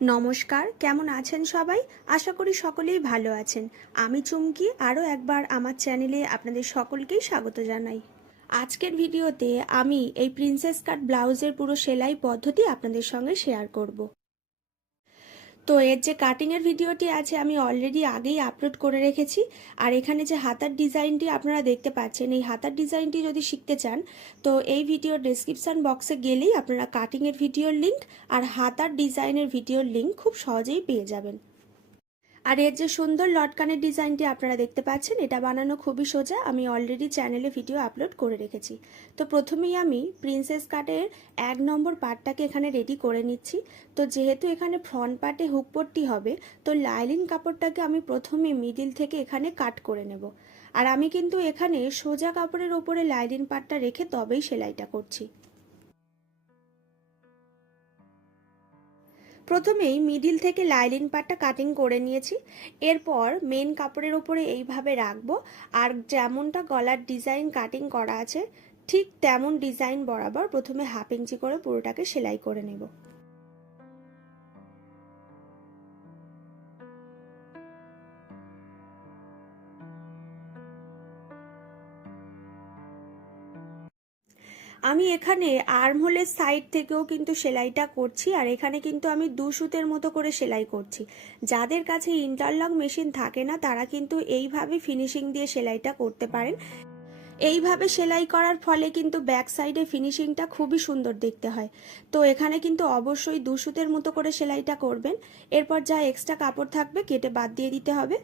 নমস্কার, কেমন আছেন সবাই? আশা করি সকলেই ভালো আছেন। আমি চুমকি, আরও একবার আমার চ্যানেলে আপনাদের সকলকেই স্বাগত জানাই। আজকের ভিডিওতে আমি এই প্রিন্সেস কাট ব্লাউজের পুরো সেলাই পদ্ধতি আপনাদের সঙ্গে শেয়ার করব। তো এর যে কাটিংয়ের ভিডিওটি আছে, আমি অলরেডি আগেই আপলোড করে রেখেছি। আর এখানে যে হাতার ডিজাইনটি আপনারা দেখতে পাচ্ছেন, এই হাতার ডিজাইনটি যদি শিখতে চান, তো এই ভিডিওর ডেসক্রিপশান বক্সে গেলেই আপনারা কাটিংয়ের ভিডিওর লিঙ্ক আর হাতার ডিজাইনের ভিডিওর লিঙ্ক খুব সহজেই পেয়ে যাবেন। আর এর যে সুন্দর লটকানের ডিজাইনটি আপনারা দেখতে পাচ্ছেন, এটা বানানো খুবই সোজা। আমি অলরেডি চ্যানেলে ভিডিও আপলোড করে রেখেছি। তো প্রথমেই আমি প্রিন্সেস কাটের এক নম্বর পার্টটাকে এখানে রেডি করে নিচ্ছি। তো যেহেতু এখানে ফ্রন্ট পার্টে হুকপট্টি হবে, তো লাইলিন কাপড়টাকে আমি প্রথমে মিডিল থেকে এখানে কাট করে নেব। আর আমি কিন্তু এখানে সোজা কাপড়ের ওপরে লাইলিন পার্টটা রেখে তবেই সেলাইটা করছি। প্রথমেই মিডিল থেকে লাইলিন পাটটা কাটিং করে নিয়েছি। এরপর মেন কাপড়ের উপরে এইভাবে রাখব। আর যেমনটা গলার ডিজাইন কাটিং করা আছে, ঠিক তেমন ডিজাইন বরাবর প্রথমে হাফ ইঞ্চি করে পুরোটাকে সেলাই করে নেব। আমি এখানে আর্মহোলের সাইড থেকেও কিন্তু সেলাইটা করছি, আর এখানে কিন্তু আমি দু সুতের মতো করে সেলাই করছি। যাদের কাছে ইন্টারলক মেশিন থাকে না, তারা কিন্তু এইভাবে ফিনিশিং দিয়ে সেলাইটা করতে পারেন। এইভাবে সেলাই করার ফলে কিন্তু ব্যাক সাইডে ফিনিশিংটা খুবই সুন্দর দেখতে হয়। তো এখানে কিন্তু অবশ্যই দু সুতের মতো করে সেলাইটা করবেন। এরপর যা এক্সট্রা কাপড় থাকবে, কেটে বাদ দিয়ে দিতে হবে।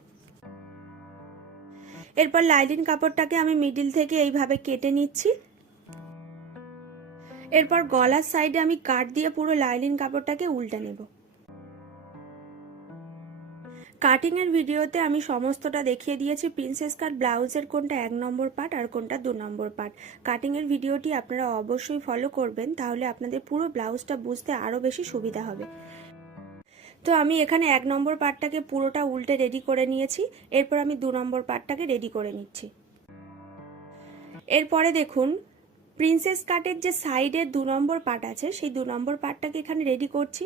এরপর লাইলিন কাপড়টাকে আমি মিডিল থেকে এইভাবে কেটে নিচ্ছি। এরপর গলার সাইডে আমি কাট দিয়ে পুরো লাইলিন কাপড়টাকে উল্টে নেব। কাটিং এর ভিডিওতে আমি সমস্তটা দেখিয়ে দিয়েছি। প্রিন্সেস কাট ব্লাউজের কোনটা এক নম্বর পার্ট আর কোনটা দু নম্বর পার্ট। কাটিং এর ভিডিওটি আপনারা অবশ্যই ফলো করবেন, তাহলে আপনাদের পুরো ব্লাউজটা বুঝতে আরও বেশি সুবিধা হবে। তো আমি এখানে এক নম্বর পার্টটাকে পুরোটা উল্টে রেডি করে নিয়েছি। এরপর আমি দু নম্বর পার্টটাকে রেডি করে নিচ্ছি। এরপরে দেখুন প্রিন্সেস কাটের যে সাইডের দু নম্বর পার্ট আছে, সেই দু নম্বর পার্টটাকে এখানে রেডি করছি।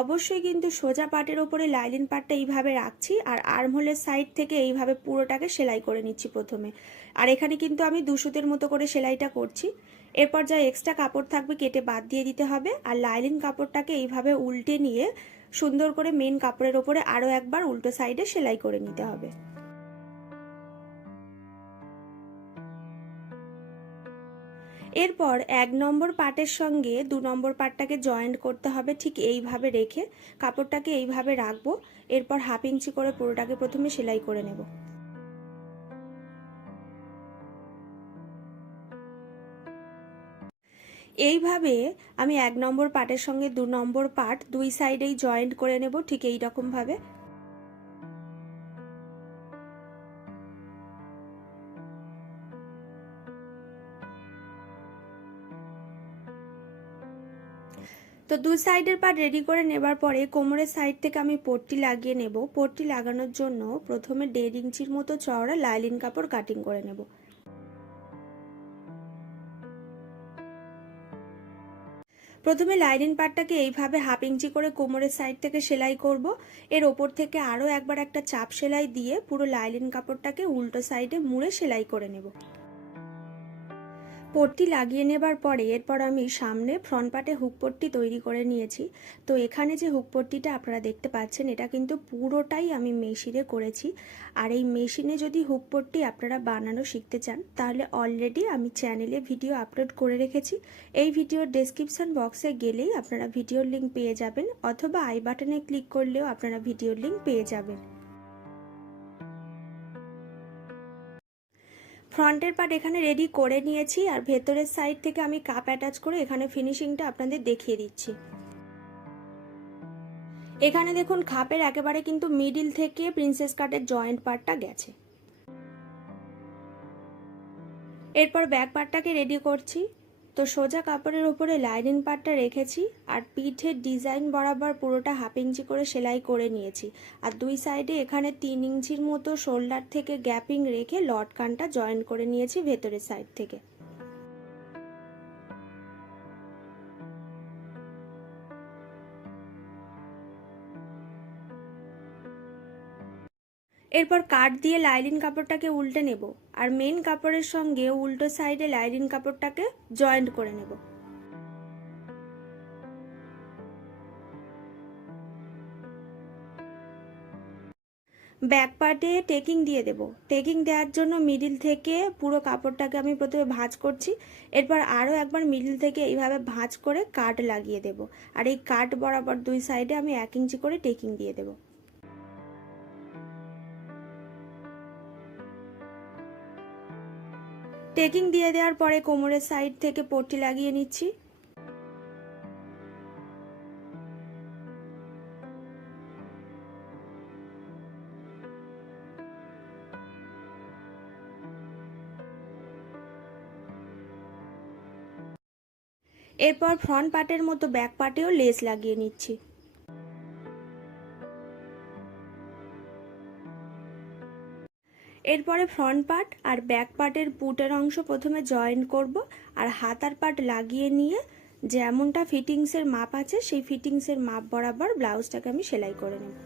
অবশ্যই কিন্তু সোজা পাটের ওপরে লাইলিন পার্টটা এইভাবে রাখছি আর আর্মহোলের সাইড থেকে এইভাবে পুরোটাকে সেলাই করে নিচ্ছি প্রথমে। আর এখানে কিন্তু আমি দুশোতের মতো করে সেলাইটা করছি। এরপর যা এক্সট্রা কাপড় থাকবে কেটে বাদ দিয়ে দিতে হবে আর লাইলিন কাপড়টাকে এইভাবে উল্টে নিয়ে সুন্দর করে মেন কাপড়ের ওপরে আরও একবার উল্টো সাইডে সেলাই করে নিতে হবে। এরপর এক নম্বর পার্টের সঙ্গে দু নম্বর পার্টটাকে জয়েন্ট করতে হবে, ঠিক এইভাবে রেখে কাপড়টাকে এইভাবে রাখব। এরপর হাফ ইঞ্চি করে পুরোটাকে প্রথমে সেলাই করে নেব। এইভাবে আমি এক নম্বর পার্টের সঙ্গে দু নম্বর পার্ট দুই সাইডেই জয়েন্ট করে নেব, ঠিক এই রকম ভাবে তো দু সাইডের পার্ট রেডি করে নেবার পরে কোমরের সাইড থেকে আমি পট্টি লাগিয়ে নেব। পট্টি লাগানোর জন্য প্রথমে দেড় ইঞ্চির মতো চওড়া লাইলিন কাপড় কাটিং করে নেব। প্রথমে লাইলিন পার্টটাকে এইভাবে হাফ ইঞ্চি করে কোমরের সাইড থেকে সেলাই করব। এর ওপর থেকে আরও একবার একটা চাপ সেলাই দিয়ে পুরো লাইলিন কাপড়টাকে উল্টো সাইডে মুড়ে সেলাই করে নেব। পট্টি লাগিয়ে নেবার পরে এরপর আমি সামনে ফ্রন্ট পার্টে হুক পট্টি তৈরি করে নিয়েছি। তো এখানে যে হুক পট্টিটা আপনারা দেখতে পাচ্ছেন, এটা কিন্তু পুরোটাই আমি মেশিনে করেছি। আর এই মেশিনে যদি হুক পট্টি আপনারা বানানো শিখতে চান, তাহলে অলরেডি আমি চ্যানেলে ভিডিও আপলোড করে রেখেছি। এই ভিডিওর ডেসক্রিপশন বক্সে গেলেই আপনারা ভিডিওর লিঙ্ক পেয়ে যাবেন, অথবা আই বাটনে ক্লিক করলেও আপনারা ভিডিওর লিঙ্ক পেয়ে যাবেন। ফ্রন্টের পার্ট এখানে রেডি করে নিয়েছি আর ভেতরের সাইড থেকে আমি কাপ অ্যাটাচ করে এখানে ফিনিশিংটা আপনাদের দেখিয়ে দিচ্ছি। এখানে দেখুন খাপের একেবারে কিন্তু মিডিল থেকে প্রিন্সেস কাটের জয়েন্ট পার্টটা গেছে। এরপর ব্যাক পার্টটাকে রেডি করছি। তো সোজা কাপড়ের ওপরে লাইনিং পাটটা রেখেছি আর পিঠের ডিজাইন বরাবর পুরোটা হাফ ইঞ্চি করে সেলাই করে নিয়েছি। আর দুই সাইডে এখানে তিন ইঞ্চির মতো শোল্ডার থেকে গ্যাপিং রেখে লটকানটা জয়েন করে নিয়েছি ভেতরের সাইড থেকে। এরপর কাট দিয়ে লাইলিন কাপড়টাকে উল্টে নেব। আর মেন কাপড়ের সঙ্গে উল্টো সাইডে লাইলিন কাপড়টাকে জয়েন্ট করে নেব। ব্যাক পার্টে টেকিং দিয়ে দেব। টেকিং দেওয়ার জন্য মিডিল থেকে পুরো কাপড়টাকে আমি প্রথমে ভাঁজ করছি। এরপর আরও একবার মিডিল থেকে এইভাবে ভাঁজ করে কাট লাগিয়ে দেব। আর এই কাট বরাবর দুই সাইডে আমি এক ইঞ্চি করে টেকিং দিয়ে দেব। টেকিং দিয়ে দেওয়ার পরে কোমরের সাইড থেকে পট্টি লাগিয়ে নিচ্ছি। এরপর ফ্রন্ট পার্টের মতো ব্যাক পার্টেও লেস লাগিয়ে নিচ্ছি। এরপরে ফ্রন্ট পার্ট আর ব্যাক পার্টের পুটের অংশ প্রথমে জয়েন করব আর হাতার পার্ট লাগিয়ে নিয়ে যেমনটা ফিটিংসের মাপ আছে সেই ফিটিংসের মাপ বরাবর ব্লাউজটাকে আমি সেলাই করে নেব।